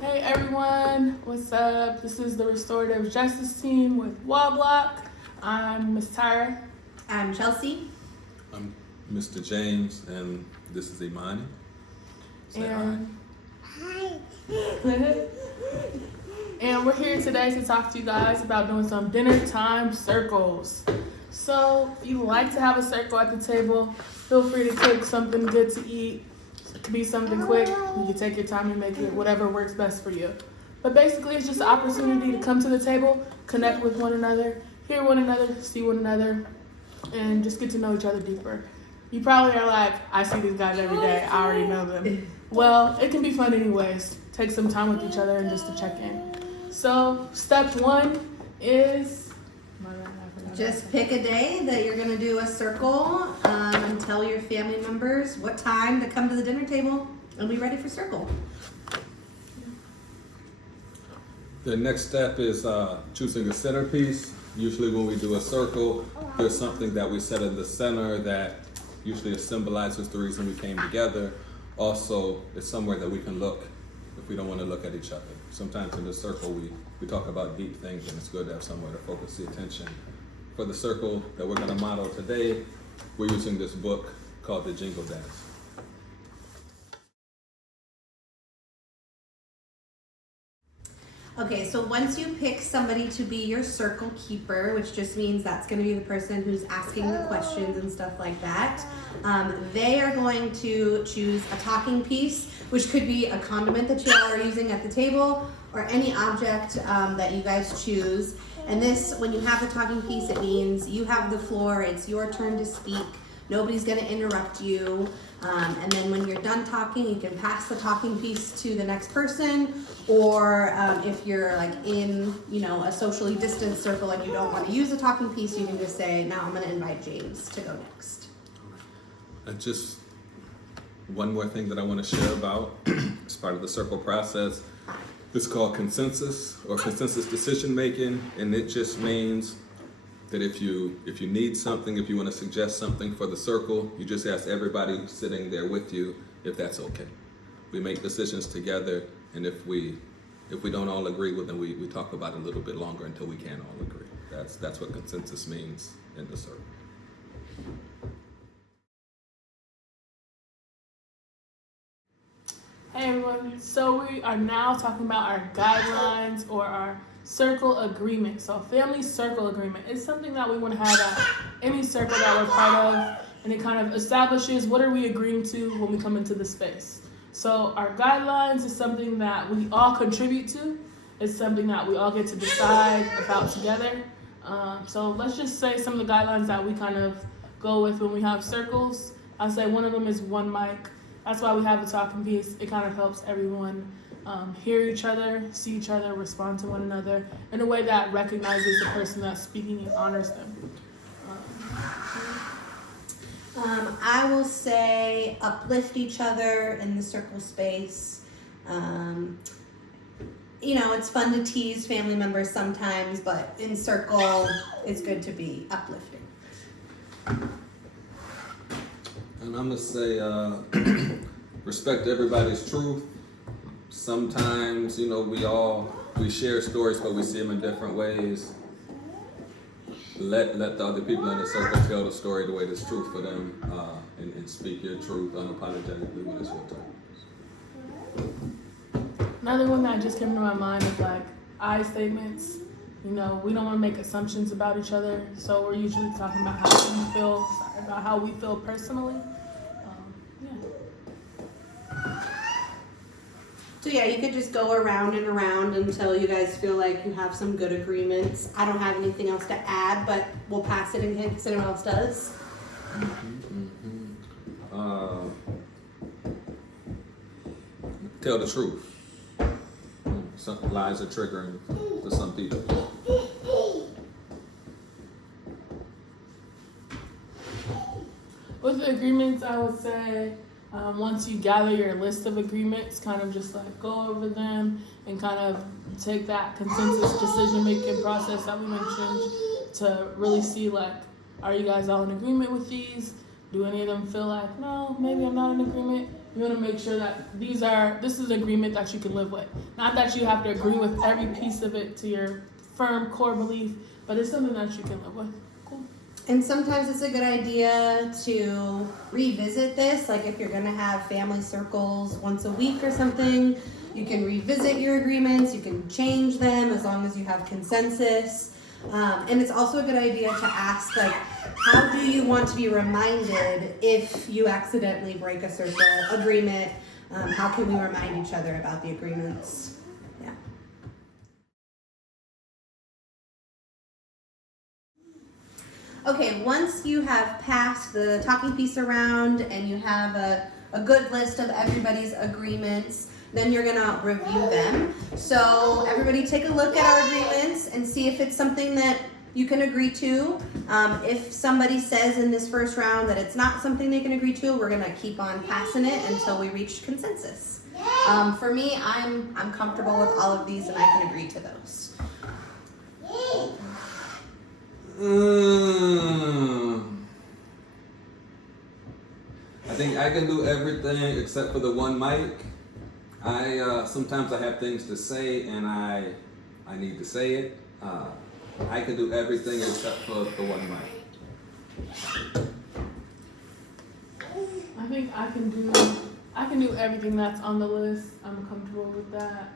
Hey everyone, what's up? This is the Restorative Justice Team with WA-BLOC. I'm Miss Tyra. I'm Chelsea. I'm Mr. James, and this is Imani. Say And and we're here today to talk to you guys about doing some dinner time circles. So if you like to have a circle at the table, feel free to cook something good to eat. It could be something quick. You can take your time and make it whatever works best for you. But basically, it's just an opportunity to come to the table, connect with one another, hear one another, see one another, and just get to know each other deeper. You probably are like, I see these guys every day. I already know them. Well, it can be fun anyways. Take some time with each other and just to check in. So, step one is Just pick a day that you're going to do a circle and tell your family members what time to come to the dinner table and be ready for circle. The next step is choosing a centerpiece. Usually when we do a circle, there's something that we set in the center that usually symbolizes the reason we came together. Also, it's somewhere that we can look if we don't want to look at each other. Sometimes in the circle we talk about deep things, and it's good to have somewhere to focus the attention. For the circle that we're going to model today, we're using this book called The Jingle Dance. Okay, so once you pick somebody to be your circle keeper, which just means that's going to be the person who's asking the questions and stuff like that, they are going to choose a talking piece, which could be a condiment that you all are using at the table or any object that you guys choose. And this, when you have the talking piece, it means you have the floor, it's your turn to speak, nobody's going to interrupt you. And then when you're done talking, you can pass the talking piece to the next person, or if you're like in, a socially distanced circle and you don't want to use a talking piece, you can just say, now I'm going to invite James to go next. And just one more thing that I want to share about as part of the circle process. It's called consensus or consensus decision making, and it just means that if you need something, if you want to suggest something for the circle, you just ask everybody sitting there with you if that's okay. We make decisions together, and if we don't all agree, well, then we talk about it a little bit longer until we can all agree. That's what consensus means in the circle. Hey everyone, so we are now talking about our guidelines or our circle agreement. So family circle agreement is something that we want to have at any circle that we're part of, and it kind of establishes what are we agreeing to when we come into the space. So our guidelines is something that we all contribute to. It's something that we all get to decide about together. So let's just say some of the guidelines that we kind of go with when we have circles. I'll say one of them is one mic. That's why we have the talking piece. It kind of helps everyone hear each other, see each other, respond to one another in a way that recognizes the person that's speaking and honors them. I will say uplift each other in the circle space. It's fun to tease family members sometimes, but in circle, it's good to be uplifting. And I'm gonna say respect everybody's truth. Sometimes, we share stories, but we see them in different ways. Let the other people in the circle tell the story the way that's true for them, and speak your truth unapologetically when it's your turn. Another one that just came to my mind is like I statements. We don't want to make assumptions about each other, so we're usually talking about how we feel personally. So yeah, you could just go around and around until you guys feel like you have some good agreements. I don't have anything else to add, but we'll pass it in case anyone else does. Tell the truth. Some lies are triggering for some people. With the agreements, I would say once you gather your list of agreements, kind of just like go over them and kind of take that consensus decision-making process that we mentioned to really see like, are you guys all in agreement with these? Do any of them feel like, no, maybe I'm not in agreement? You want to make sure that this is an agreement that you can live with. Not that you have to agree with every piece of it to your firm core belief, but it's something that you can live with. Cool. And sometimes it's a good idea to revisit this, like if you're going to have family circles once a week or something, you can revisit your agreements, you can change them as long as you have consensus. And it's also a good idea to ask, like, how do you want to be reminded if you accidentally break a circle agreement? How can we remind each other about the agreements? Yeah. Okay, once you have passed the talking piece around and you have a good list of everybody's agreements, then you're gonna review them. So everybody take a look at our agreements and see if it's something that you can agree to. If somebody says in this first round that it's not something they can agree to, we're gonna keep on passing it until we reach consensus. For me, I'm comfortable with all of these and I can agree to those. I think I can do everything except for the one mic. Sometimes I have things to say and I need to say it. I can do everything except for the one mic. I think I can do everything that's on the list. I'm comfortable with that.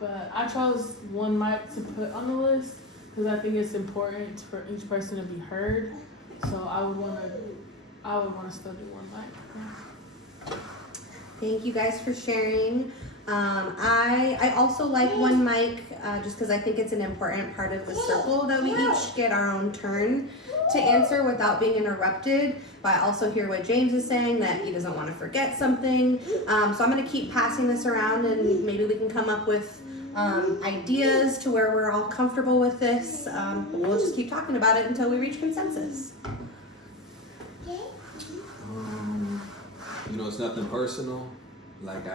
But I chose one mic to put on the list because I think it's important for each person to be heard. So I would want to still do one mic. Yeah. Thank you guys for sharing. I also like one mic just because I think it's an important part of the circle that we each get our own turn to answer without being interrupted. But I also hear what James is saying, that he doesn't want to forget something. So I'm going to keep passing this around and maybe we can come up with ideas to where we're all comfortable with this. But we'll just keep talking about it until we reach consensus. It's nothing personal. Like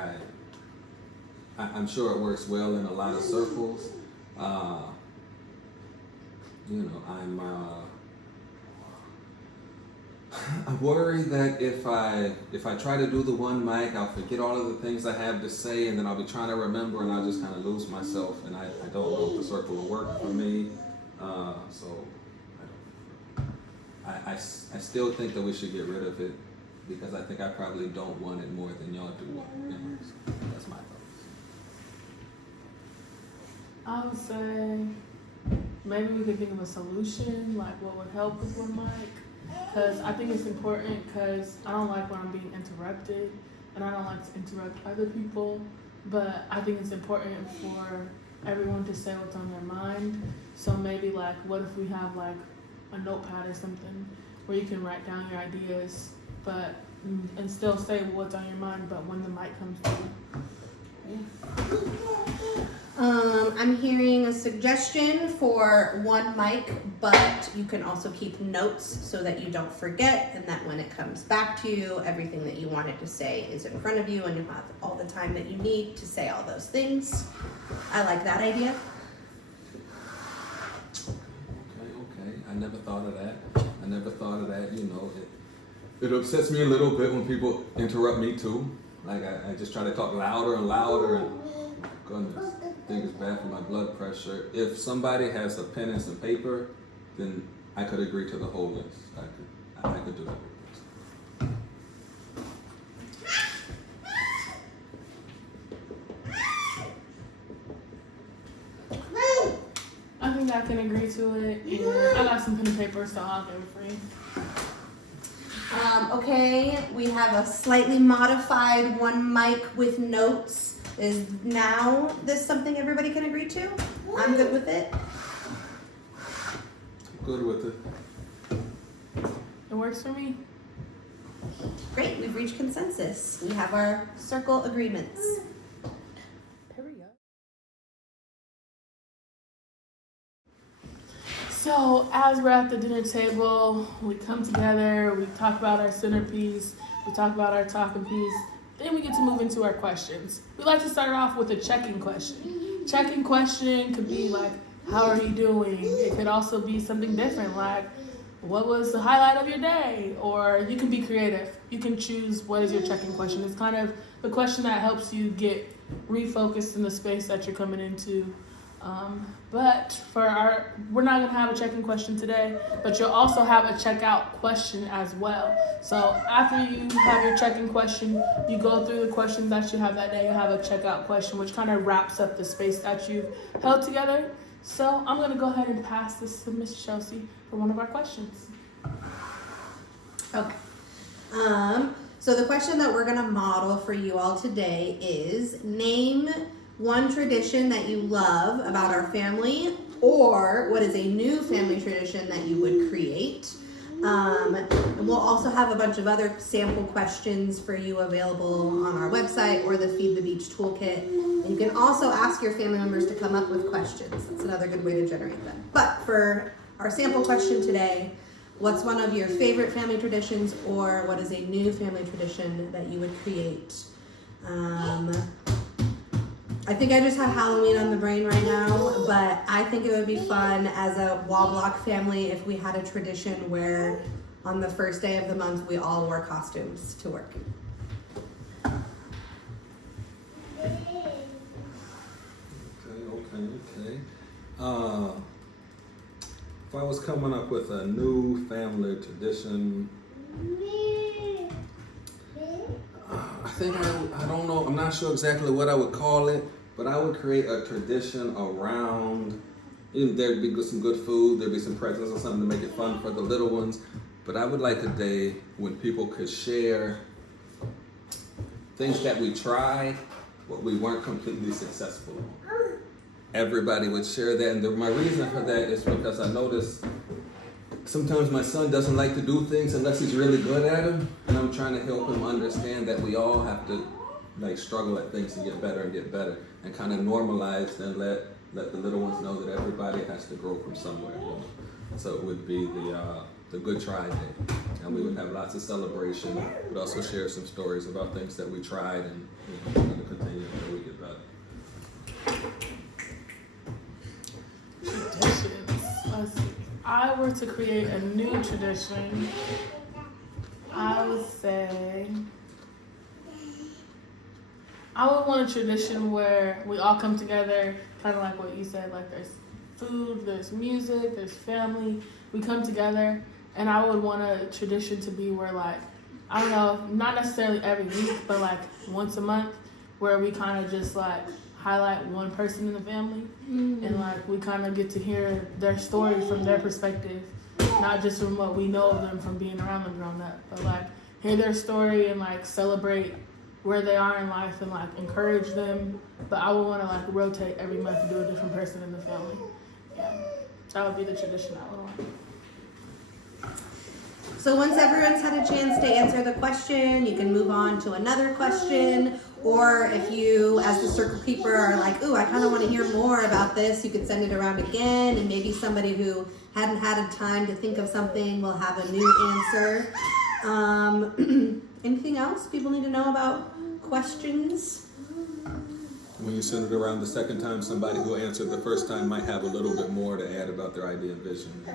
I'm sure it works well in a lot of circles. I'm worried that if I try to do the one mic, I'll forget all of the things I have to say, and then I'll be trying to remember, and I'll just kind of lose myself, and I don't know if the circle will work for me. So I still think that we should get rid of it because I think I probably don't want it more than y'all do. That's my thoughts. I would say maybe we could think of a solution, like what would help with one mic. Because I think it's important because I don't like when I'm being interrupted and I don't like to interrupt other people. But I think it's important for everyone to say what's on their mind. So maybe like what if we have like a notepad or something where you can write down your ideas and still say what's on your mind, but when the mic comes to you. Yeah. I'm hearing a suggestion for one mic, but you can also keep notes so that you don't forget and that when it comes back to you, everything that you wanted to say is in front of you and you have all the time that you need to say all those things. I like that idea. Okay. I never thought of that. It upsets me a little bit when people interrupt me too. Like I just try to talk louder and louder and goodness, I think it's bad for my blood pressure. If somebody has a pen and some paper, then I could agree to the whole list. I could do that. I think I can agree to it. And I got some pen and paper, so I'll do it for you. Okay, we have a slightly modified one mic with notes. Is now this something everybody can agree to? I'm good with it. Good with it. It works for me. Great, we've reached consensus. We have our circle agreements. So as we're at the dinner table, we come together, we talk about our centerpiece, we talk about our talking piece, then we get to move into our questions. We like to start off with a check-in question. Check-in question could be like, how are you doing? It could also be something different like, what was the highlight of your day? Or you can be creative. You can choose what is your check-in question. It's kind of the question that helps you get refocused in the space that you're coming into. But we're not gonna have a check-in question today, but you'll also have a checkout question as well. So after you have your check-in question, you go through the questions that you have that day, you have a checkout question, which kind of wraps up the space that you've held together. So I'm gonna go ahead and pass this to Miss Chelsea for one of our questions. Okay. So the question that we're gonna model for you all today is name one tradition that you love about our family, or what is a new family tradition that you would create. And we'll also have a bunch of other sample questions for you available on our website or the Feed the Beach toolkit. And you can also ask your family members to come up with questions. That's another good way to generate them. But for our sample question today, what's one of your favorite family traditions, or what is a new family tradition that you would create? I think I just have Halloween on the brain right now, but I think it would be fun as a WA-BLOC family if we had a tradition where on the first day of the month we all wore costumes to work. Okay. If I was coming up with a new family tradition, I think I don't know, I'm not sure exactly what I would call it, but I would create a tradition around, there'd be some good food, there'd be some presents or something to make it fun for the little ones, but I would like a day when people could share things that we tried, but we weren't completely successful on. Everybody would share that, and my reason for that is because I noticed sometimes my son doesn't like to do things unless he's really good at them, and I'm trying to help him understand that we all have to struggle at things to get better, and kind of normalize and let the little ones know that everybody has to grow from somewhere. So it would be the Good Try Day, and we would have lots of celebration. We'd also share some stories about things that we tried, and try to continue until we get better. Traditions. Let's see. If I were to create a new tradition, I would say I would want a tradition where we all come together, kind of like what you said, like there's food, there's music, there's family. We come together, and I would want a tradition to be where, like, I don't know, not necessarily every week, but like once a month, where we kind of just like highlight one person in the family, and like we kind of get to hear their story from their perspective, not just from what we know of them from being around them growing up, but like hear their story and like celebrate where they are in life and like encourage them. But I would want to like rotate every month and do a different person in the family. Yeah, that would be the tradition I would want. So once everyone's had a chance to answer the question, you can move on to another question. Or if you, as the circle keeper, are like, ooh, I kind of want to hear more about this, you could send it around again, and maybe somebody who hadn't had a time to think of something will have a new answer. Anything else people need to know about questions? When you send it around the second time, somebody who answered the first time might have a little bit more to add about their idea and vision.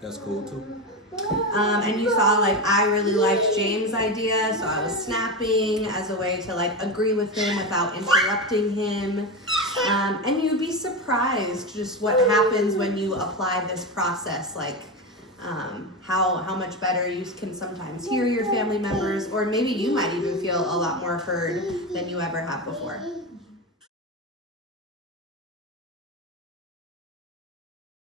That's cool too. And you saw, like, I really liked James' idea, so I was snapping as a way to like agree with him without interrupting him. And you'd be surprised just what happens when you apply this process, like how much better you can sometimes hear your family members, or maybe you might even feel a lot more heard than you ever have before.